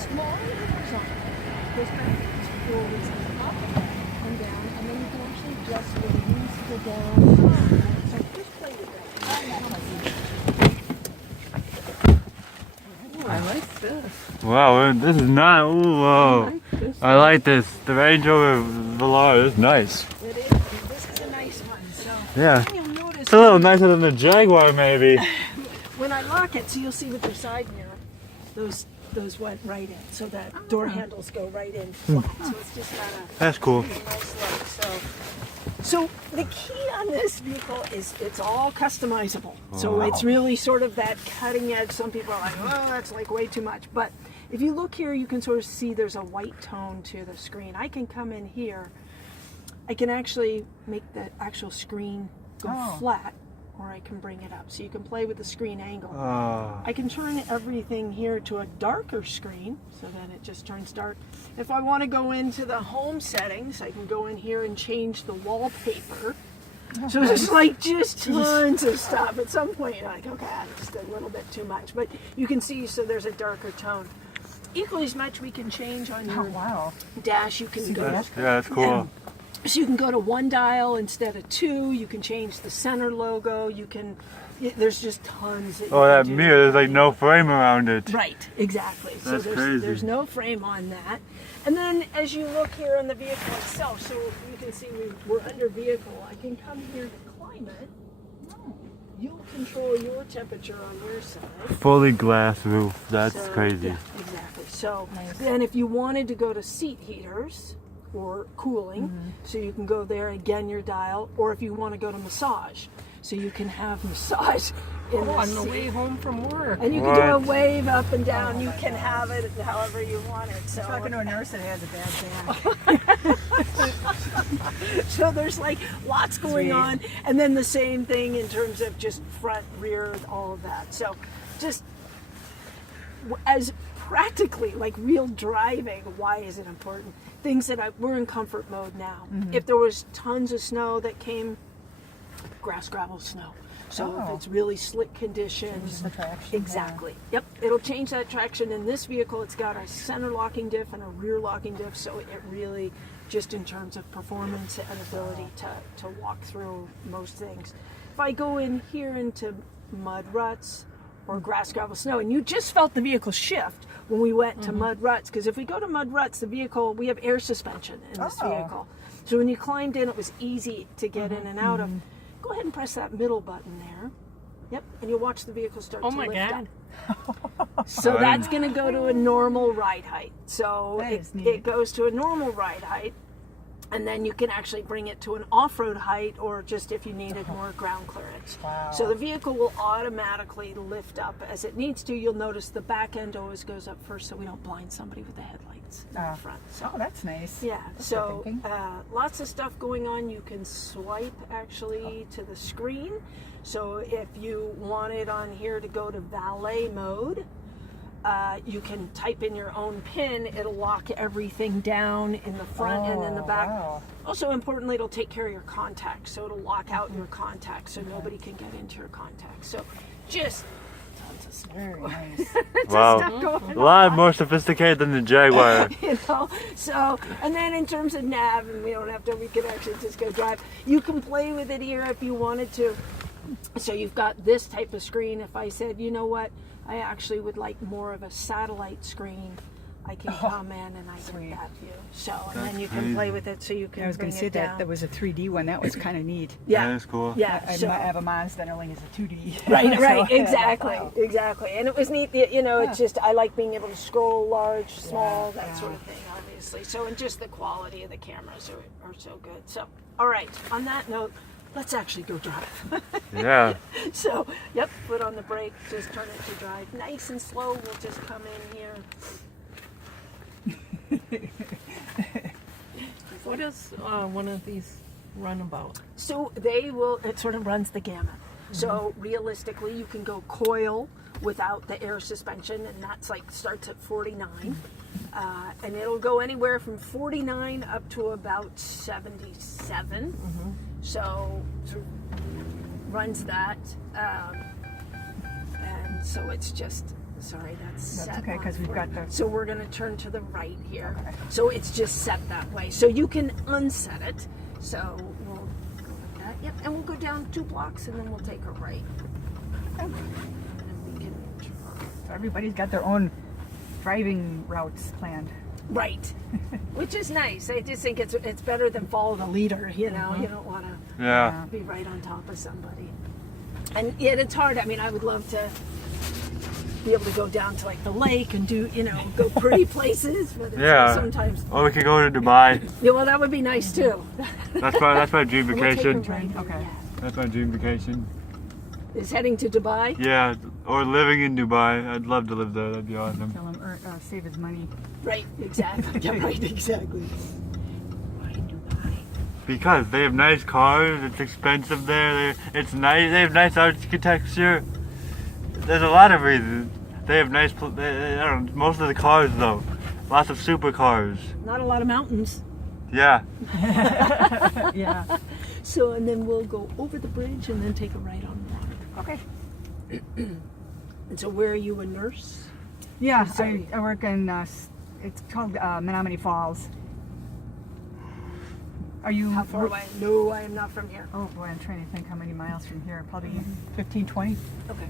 small and horizontal. Goes backwards, forwards, and up and down, and then you can actually adjust where it needs to go down. So just play with that. I like this. Wow, this is nice. Ooh, whoa. I like this. The Range Rover Velar is nice. It is. This is a nice one. So Yeah. you'll notice It's a little nicer than the Jaguar, maybe. when I lock it, so you'll see with your side mirror, those went right in. So that door handles go right in flat. So it's just got a That's cool. nice look. So the key on this vehicle is it's all customizable. So it's really sort of that cutting edge. Some people are like, oh, that's like way too much. But if you look here, you can sort of see there's a white tone to the screen. I can come in here. I can actually make the actual screen go flat, or I can bring it up. So you can play with the screen angle. I can turn everything here to a darker screen, so then it just turns dark. If I want to go into the home settings, I can go in here and change the wallpaper. So there's like just tons of stuff. At some point you're like, okay, that's just a little bit too much. But you can see, so there's a darker tone. Equally as much we can change on your dash. You can go. Yeah, that's cool. So you can go to one dial instead of two. You can change the center logo. You can. There's just tons. That Oh, that mirror, there's like no frame around it. Right, exactly. That's so crazy. there's no frame on that. And then as you look here on the vehicle itself, so you can see we're under vehicle. I can come here to climate. You'll control your temperature on your side. Fully glass roof. That's So, crazy. Yeah, exactly. So then if you wanted to go to seat heaters or cooling, so you can go there, again, your dial, or if you want to go to massage, so you can have massage in the On the seat. way home from work. And you can do a wave up and down. You can have it however you want it. So Talking to a nurse that has a bad back. So there's like lots going on, and then the same thing in terms of just front, rear, all of that. So just as practically like real driving, why is it important? Things that we're in comfort mode now. If there was tons of snow that came, grass, gravel, snow. So if it's really slick conditions, the traction, exactly. Yep, it'll change that traction. In this vehicle, it's got a center locking diff and a rear locking diff, so it really, just in terms of performance and ability to walk through most things. If I go in here into mud ruts or grass, gravel, snow, and you just felt the vehicle shift when we went to mud ruts, because if we go to mud ruts, the vehicle, we have air suspension in this vehicle. So when you climbed in, it was easy to get in and out of. Go ahead and press that middle button there. Yep, and you'll watch the vehicle start to lift up. So that's going to go to a normal ride height. So it goes to a normal ride height, and then you can actually bring it to an off-road height, or just if you needed more ground clearance. So the vehicle will automatically lift up as it needs to. You'll notice the back end always goes up first, so we don't blind somebody with the headlights in the front. So, that's nice. yeah, so lots of stuff going on. You can swipe actually to the screen. So if you wanted on here to go to valet mode, you can type in your own PIN. It'll lock everything down in the front and in the back. Also, importantly, it'll take care of your contacts. So it'll lock out your contacts, so nobody can get into your contacts. So just tons of stuff. Very nice. Wow. A lot more sophisticated than the Jaguar. You know, so, and then in terms of nav, and we can actually just go drive. You can play with it here if you wanted to. So you've got this type of screen. If I said, you know what, I actually would like more of a satellite screen, I can come in and I get that view. So, and then you can play with it, so you can. I was going to say that there was a 3D one. That was kind of neat. Yeah, that is cool. Yeah, I have a Mazda, and everything is a 2D. Right, So, exactly. And it was neat. You know, it's just I like being able to scroll large, small, that sort of thing. Obviously, so and just the quality of the cameras are so good. So, all right. On that note, let's actually go drive. Yeah. So, yep, foot on the brake, just turn it to drive. Nice and slow, we'll just come in here. What does one of these run about? So it sort of runs the gamut. So realistically, you can go coil without the air suspension, and that's like starts at 49. And it'll go anywhere from 49 up to about 77. So runs that. And so it's just Sorry, that's That's set okay, on 'cause we've for- got the- So we're going to turn to the right here. Okay. So it's just set that way. So you can unset it. So we'll go like that. Yep, and we'll go down 2 blocks and then we'll take a right. And then we can turn. So everybody's got their own driving routes planned. Right, which is nice. I just think it's better than follow the leader. You know, Mm-hmm. you don't want to Yeah. be right on top of somebody. And yet it's hard. I mean, I would love to be able to go down to like the lake and do, go pretty places. But it's Yeah. sometimes, Or we could go to Dubai. yeah, well, that would be nice too. That's my dream We'll take a vacation. right here, Okay. yeah. That's my dream vacation. Is heading to Dubai. Yeah, or living in Dubai. I'd love to live there. That'd be awesome. Tell him save his money. Right, exactly. Yeah, right, exactly. Why Dubai? Because they have nice cars. It's expensive there. It's nice. They have nice architecture. There's a lot of reasons. They have nice. I don't know. Most of the cars though. Lots of supercars. Not a lot of mountains. Yeah. Yeah. So, and then we'll go over the bridge and then take a right on water. Okay. And so, where are you, a nurse? Yeah, Sorry. I work in, it's called Menominee Falls. Are you? How far away? No, I am not from here. Oh boy, I'm trying to think how many miles from here. Probably 15, 20. Okay.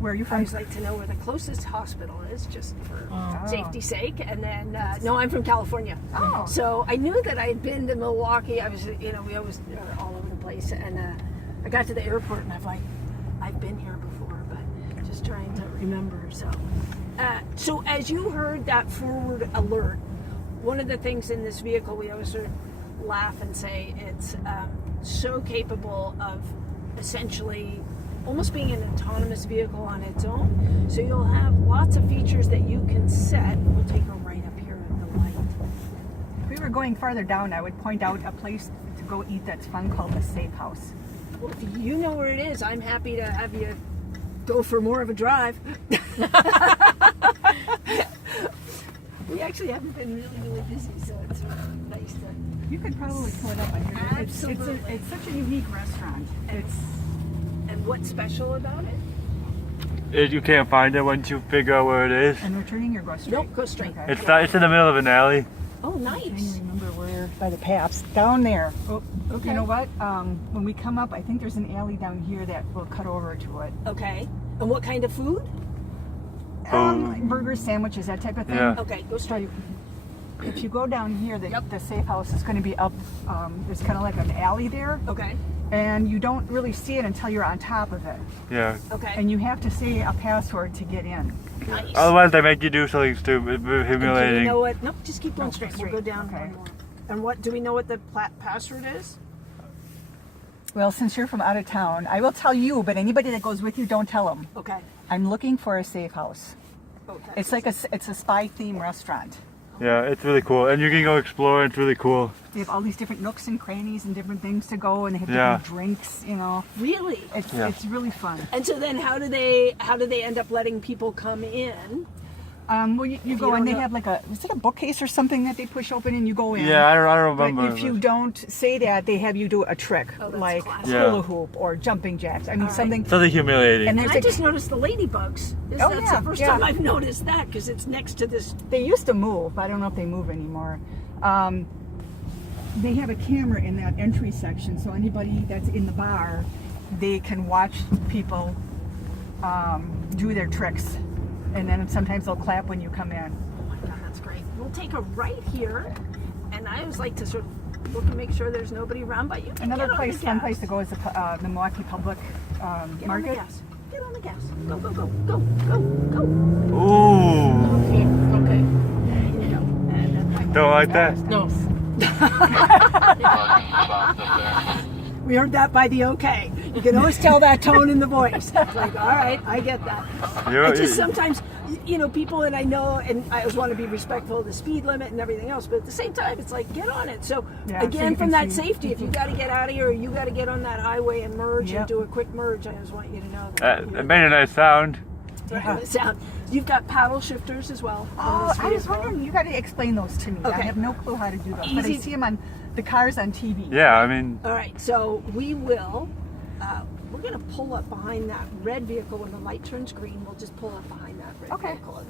Where are you I from? always like to know where the closest hospital is, just for Oh. safety's sake. And then, no, I'm from California. Oh. So I knew that I had been to Milwaukee. I was, we always are all over the place. And I got to the airport and I'm like, I've been here before, but just trying to remember. So as you heard that forward alert, one of the things in this vehicle, we always sort of laugh and say it's so capable of essentially almost being an autonomous vehicle on its own. So you'll have lots of features that you can set. We'll take a right up here at the light. If we were going farther down, I would point out a place to go eat that's fun called the Safe House. Well, if you know where it is, I'm happy to have you go for more of a drive. We actually haven't been really busy, so it's nice to. You could probably pull it up on here. Absolutely. It's such a unique restaurant. It's And what's special about it? You can't find it once you figure out where it is. and returning or go straight. Nope, go straight. Okay. It's in the middle of an alley. Oh, I'm trying nice. to remember where by the Paps down there. Oh, Okay. You know what? When we come up, I think there's an alley down here that will cut over to it. Okay. And what kind of food? Burgers, sandwiches, that type of thing. Yeah. Okay, go straight. If you go down here, Yep. the Safe House is going to be up. There's kind of like an alley there, Okay. and you don't really see it until you're on top of it. Yeah. Okay. And you have to say a password to get in. Nice. Otherwise, they make you do something stupid, And do we humiliating. know what? Nope, just keep going Oh, straight. straight, We'll go down okay. one more. And what do we know what the password is? Well, since you're from out of town, I will tell you, but anybody that goes with you, don't tell them. Okay. I'm looking for a Safe House. Okay. It's like it's a spy theme restaurant. Yeah, it's really cool, and you can go explore. It's really cool. They have all these different nooks and crannies and different things to go, and they have Yeah. different drinks. You know, Really? Yeah. it's really fun. And so then how do they end up letting people come in? Well, you you go and don't they know- have like is it a bookcase or something that they push open and you go in? Yeah, I don't But remember. if you don't say that, they have you do a trick Oh, that's like classic. Yeah. hula hoop or jumping jacks. I mean, All right. something. Something humiliating. And And there's I a, just noticed the ladybugs. Oh, That's yeah, the first yeah. time I've noticed that because it's next to this. they used to move, but I don't know if they move anymore. They have a camera in that entry section, so anybody that's in the bar, they can watch people do their tricks, and then sometimes they'll clap when you come in. Oh my God, that's great. We'll take a right here, and I always like to sort of look and make sure there's nobody around. But you can Another get on place, the fun gas. place to go is the Milwaukee Public Get on the Market. gas. Get on the gas. Go, go, go, go, go, go. Ooh, Okay, okay. There you go. And then don't like that. No. We heard that by the okay. You can always tell that tone in the voice. It's like, all right, I get that. You're- I just sometimes, people, and I know, and I always want to be respectful of the speed limit and everything else, but at the same time, it's like, get on it. So, Yeah, so again, you from can that see- safety, if you got to get out of here or you got to get on that highway and merge Yep. and do a quick merge, I just want you to know that. It made a nice sound. Yeah. The sound. You've got paddle shifters as well. on Oh, this I was vehicle. wondering, you got to explain those to me. I Okay. have no clue how to do those, but I Easy. see them on the cars on TV. Yeah, I mean, All right, so we will. We're going to pull up behind that red vehicle when the light turns green. We'll just pull up behind that red Okay. vehicle,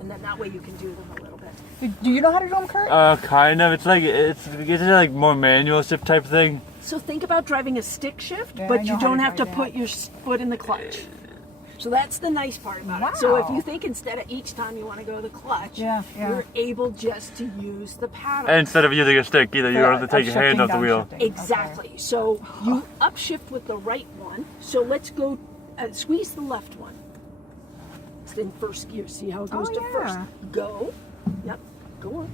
and then that way you can do them a little bit. Do you know how to do them, Kurt? Kind of. It's like more manual shift type thing. So think about driving a stick shift, Yeah, I but know you how don't to have to drive put that. your foot in the clutch. So that's the nice part about it. So if Wow. you think instead of each time you want to go to the clutch, Yeah. you're able just to use the paddle. Instead of using a stick, either you don't have to take your hand off the wheel. Exactly. So you upshift with the right one. So let's go squeeze the left one. It's in first gear. See how it goes to first. Go. Yep. Go on.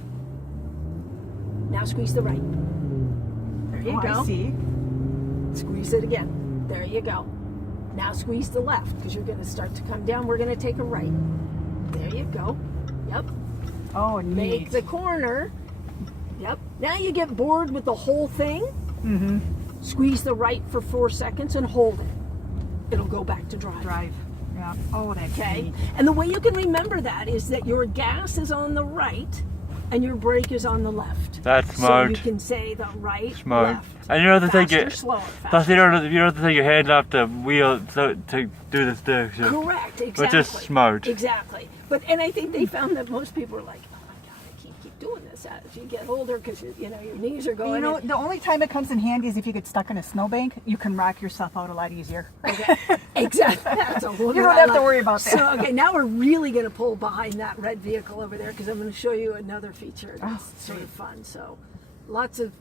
Now squeeze the right. There you go. I see. Squeeze it again. There you go. Now squeeze the left because you're going to start to come down. We're going to take a right. There you go. Yep. Oh, neat. Make the corner. Yep. Now you get bored with the whole thing. Mm-hmm. Squeeze the right for 4 seconds and hold it. It'll go back to drive. Drive. Yeah. Oh, that's Okay. neat. And the way you can remember that is that your gas is on the right and your brake is on the left. That's smart. So you can say the right, Smart. left. And you don't have to take Faster, it. slower, Plus, faster. you don't have to take your hand off the wheel to do the stick shift. Correct, exactly. Which is smart. Exactly. And I think they found that most people are like, oh my God, I can't keep doing this as you get older because your knees are going. You know, in. the only time it comes in handy is if you get stuck in a snowbank. You can rock yourself out a lot easier. Okay. Exactly. That's a whole You don't have to worry about that. So, okay, now we're really going to pull behind that red vehicle over there because I'm going to show you another feature that's sort of fun. So, lots of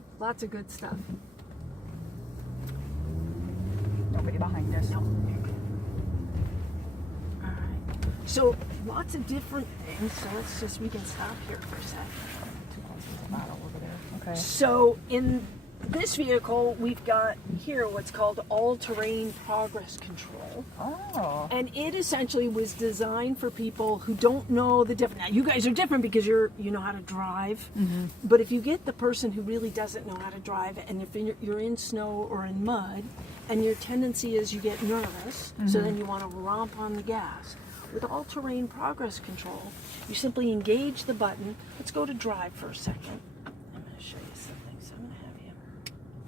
good stuff. Nobody behind us. No. All right. So, lots of different things. So, we can stop here for a second. Okay. So in this vehicle, we've got here what's called all-terrain progress control. Oh. And it essentially was designed for people who don't know the difference. Now, you guys are different because you know how to drive. Mm-hmm. But if you get the person who really doesn't know how to drive, and if you're in snow or in mud, and your tendency is you get nervous, so then you want to romp on the gas. With all-terrain progress control, you simply engage the button. Let's go to drive for a second. I'm going to show you something. So I'm going to have you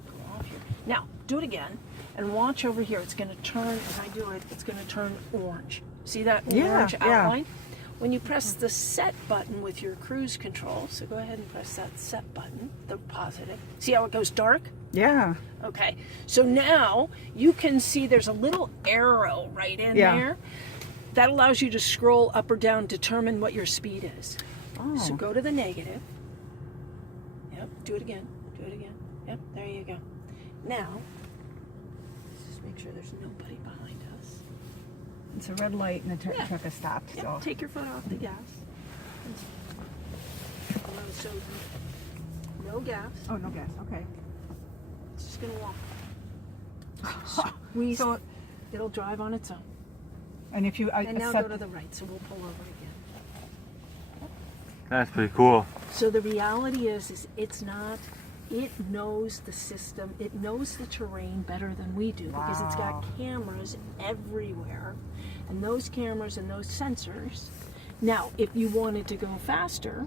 go off here. Now, do it again, and watch over here. It's going to turn, as I do it, it's going to turn orange. See that orange outline? When you press the set button with your cruise control, so go ahead and press that set button, the positive. See how it goes dark? Yeah. Okay, so now you can see there's a little arrow right in there. That allows you to scroll up or down, determine what your speed is. Oh. So go to the negative. Yep, do it again. Do it again. Yep, there you go. Now, let's just make sure there's nobody behind us. It's a red light and the truck has stopped. Yep, So. take your foot off the gas. So, no gas. Oh, no gas. Okay. It's just going to walk. Squeeze. So- It'll drive on its own. And if you And now go to the right, so we'll pull over again. That's pretty cool. So the reality is it knows the system, it knows the terrain better than we do because it's got cameras everywhere. And those cameras and those sensors. Now, if you wanted to go faster,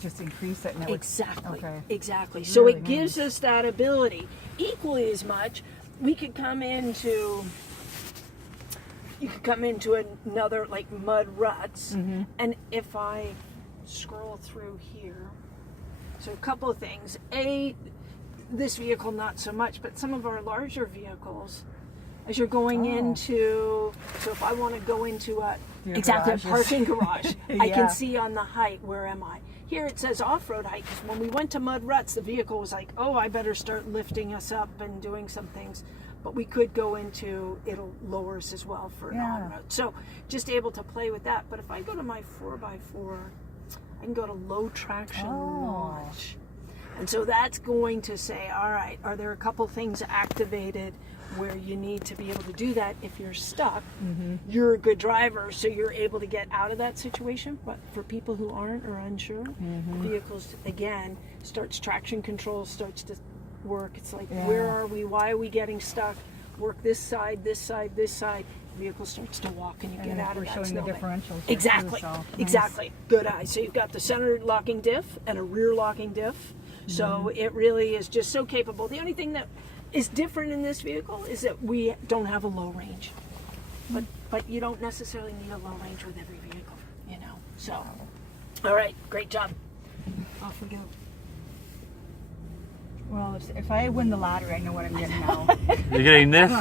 just increase it. And it exactly, would, okay. exactly. So Really it gives us that ability. Equally as much, we could come into. You could come into another like mud ruts, and if I scroll through here, so a couple of things. This vehicle not so much, but some of our larger vehicles, as you're going into, so if I want to go into a garages. parking garage, I Yeah. can see on the height, where am I? Here it says off-road height, because when we went to mud ruts, the vehicle was like, oh, I better start lifting us up and doing some things. But we could go into, it'll lower us as well for non-road. So just able to play with that. But if I go to my 4x4, I can go to low traction launch. And so that's going to say, all right, are there a couple things activated where you need to be able to do that? If you're stuck, you're a good driver, so you're able to get out of that situation. But for people who aren't or unsure, vehicles, again, traction control starts to work. It's like, where are we? Why are we getting stuck? Work this side, this side, this side. Vehicle starts to walk and you get out of that showing the snowbank. differentials. Exactly. Too, so. Exactly. Good eye. So you've got the center locking diff and a rear locking diff. So it really is just so capable. The only thing that is different in this vehicle is that we don't have a low range, but you don't necessarily need a low range with every vehicle, you know. So, all right, great job. Off we go. Well, if I win the lottery, I know what I'm getting now. You're getting this?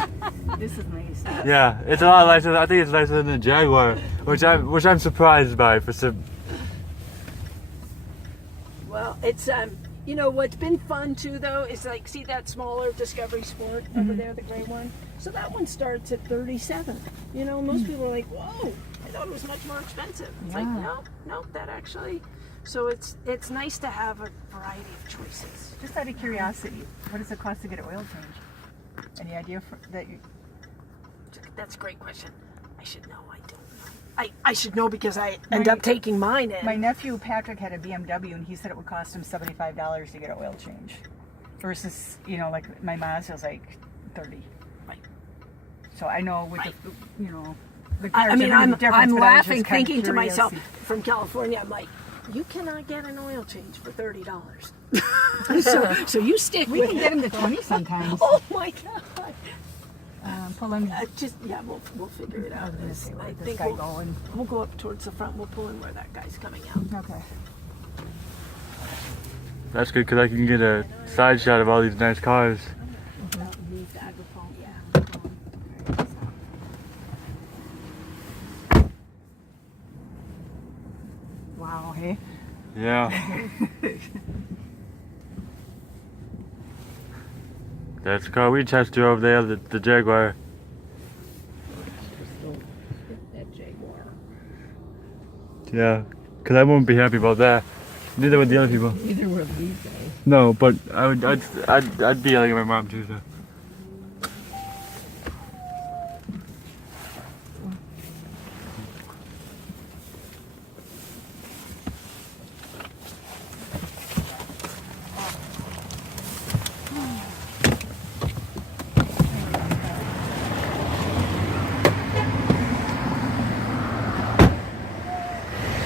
This is nice. Yeah, it's a lot nicer. I think it's nicer than the Jaguar, which I'm surprised by for some. Well, it's you know what's been fun too though is like see that smaller Discovery Sport over there, the gray one. So that one starts at 37. You know, most people are like, whoa, I thought it was much more expensive. It's like no, that actually. So it's nice to have a variety of choices. Just out of curiosity, what does it cost to get an oil change? Any idea that you? That's a great question. I should know. I don't know. I should know because I end up taking mine in. My nephew Patrick had a BMW, and he said it would cost him $75 to get an oil change, versus like my Mazda was like $30. Right. So I know with the the I cars mean, are I'm different, but I was laughing, just kind of thinking to curious. myself from California. I'm like, you cannot get an oil change for $30. so you stick We with can it. get him to 20 sometimes. Oh my God. Pull him. We'll figure it out. Let's see where I this think guy going. we'll go up towards the front. We'll pull in where that guy's coming out. Okay. That's good because I can get a side shot of all these nice cars. Move the agriphone. Yeah. Wow. Hey. Yeah. That's the car we test drove there, the Jaguar. That Jaguar. Yeah, because I won't be happy about that. Neither would the other people. Neither will these guys. No, but I'd be yelling at my mom too. So.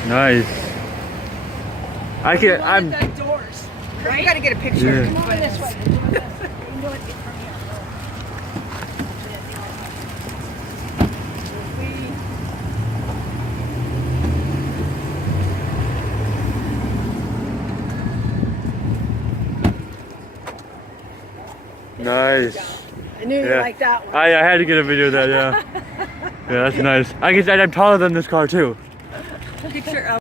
Nice. I'm. The doors. Right? You got to get a picture. Yeah. Come on this way. We'll do this. We can do it from here. Nice. I knew you Yeah. liked that one. I had to get a video of that. Yeah. Yeah, that's nice. I'm taller than this car too. Picture of